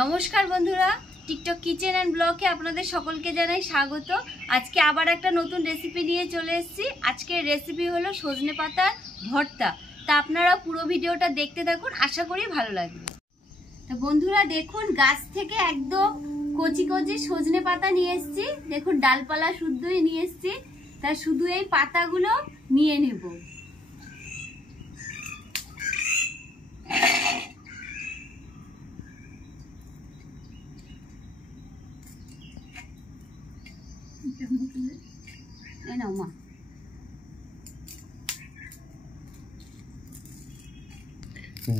নমস্কার বন্ধুরা, TikTok kitchen and ব্লগে আপনাদের সকলকে জানাই স্বাগত। আজকে আবার একটা নতুন রেসিপি নিয়ে চলে এসেছি। আজকের রেসিপি হলো সজনে পাতার ভর্তা। তা আপনারা পুরো ভিডিওটা দেখতে থাকুন, আশা করি ভালো লাগবে। তো বন্ধুরা দেখুন, গাছ থেকে একদম কচি কচি সজনে পাতা নিয়ে এসেছি। দেখুন ডালপালা শুদ্ধই নিয়ে এসেছি। তা শুধু এই পাতাগুলো নিয়ে নেব।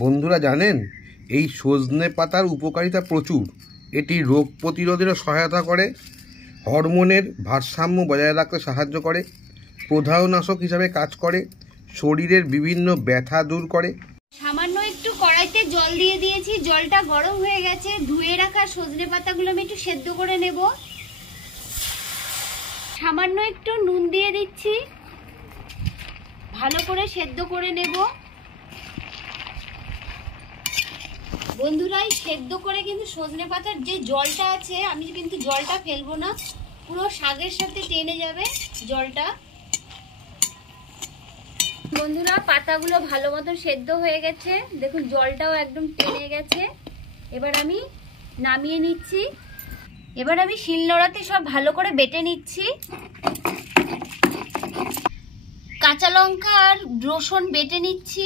বন্ধুরা জানেন, এই সজনে পাতার উপকারিতা প্রচুর। এটি রোগ প্রতিরোধেরও সহায়তা করে, হরমোনের ভারসাম্য বজায় রাখতে সাহায্য করে, প্রদাহনাশক হিসাবে কাজ করে, শরীরের বিভিন্ন ব্যথা দূর করে। সামান্য একটু কড়াইতে জল দিয়ে দিয়েছি, জলটা গরম হয়ে গেছে। ধুয়ে রাখা সজনে পাতাগুলো আমি একটু সেদ্ধ করে নেব। সামান্য একটু নুন দিয়ে দিচ্ছি, ভালো করে সেদ্ধ করে নেব। বন্ধুরা, এই সেদ্ধ করে কিন্তু সজনে পাতার যে জলটা আছে, আমি কিন্তু জলটা ফেলবো না, পুরো শাকের সাথে টেনে যাবে জলটা। বন্ধুরা, পাতাগুলো ভালো মতো সেদ্ধ হয়ে গেছে, দেখুন জলটাও একদম টেনে গেছে। এবার আমি নামিয়ে নিচ্ছি। এবার আমি শিলনোড়াতে সব ভালো করে বেটে নিচ্ছি। কাঁচা লঙ্কা আর রসুন বেটে নিচ্ছি।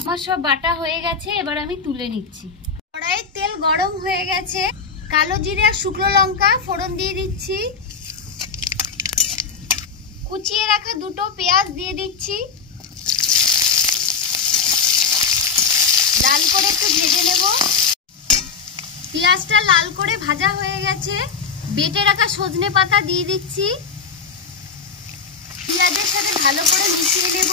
আমার সব বাটা হয়ে গেছে, এবার আমি তুলে নিচ্ছি। কড়াইয়ে তেল গরম হয়ে গেছে, কালো জিরে আর শুকনো লঙ্কা ফোড়ন দিয়ে দিচ্ছি। কুচিয়ে রাখা দুটো পেঁয়াজ দিয়ে দিচ্ছি, লাল করে একটু ভেজে নেব। পেঁয়াজটা লাল করে ভাজা হয়ে গেছে, বেটে রাখা সজনে পাতা দিয়ে দিচ্ছি। পেঁয়াজের সাথে ভালো করে মিশিয়ে নেব।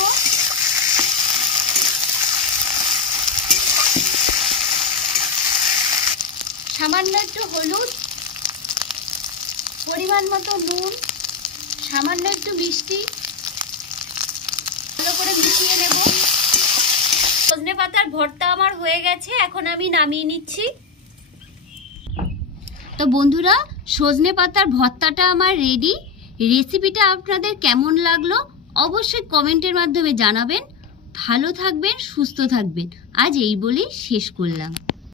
সামান্য একটু হলুদ, পরিমাণ মতো নুন, সামান্য একটু মিষ্টি, ভালো করে মিশিয়ে নেব। সজনে পাতার ভর্তা আমার হয়ে গেছে, এখন আমি নামিয়ে নিচ্ছি। তো বন্ধুরা, সজনে পাতার ভর্তাটা আমার রেডি। রেসিপিটা আপনাদের কেমন লাগলো অবশ্যই কমেন্টের মাধ্যমে জানাবেন। ভালো থাকবেন, সুস্থ থাকবেন। আজ এই বলেই শেষ করলাম।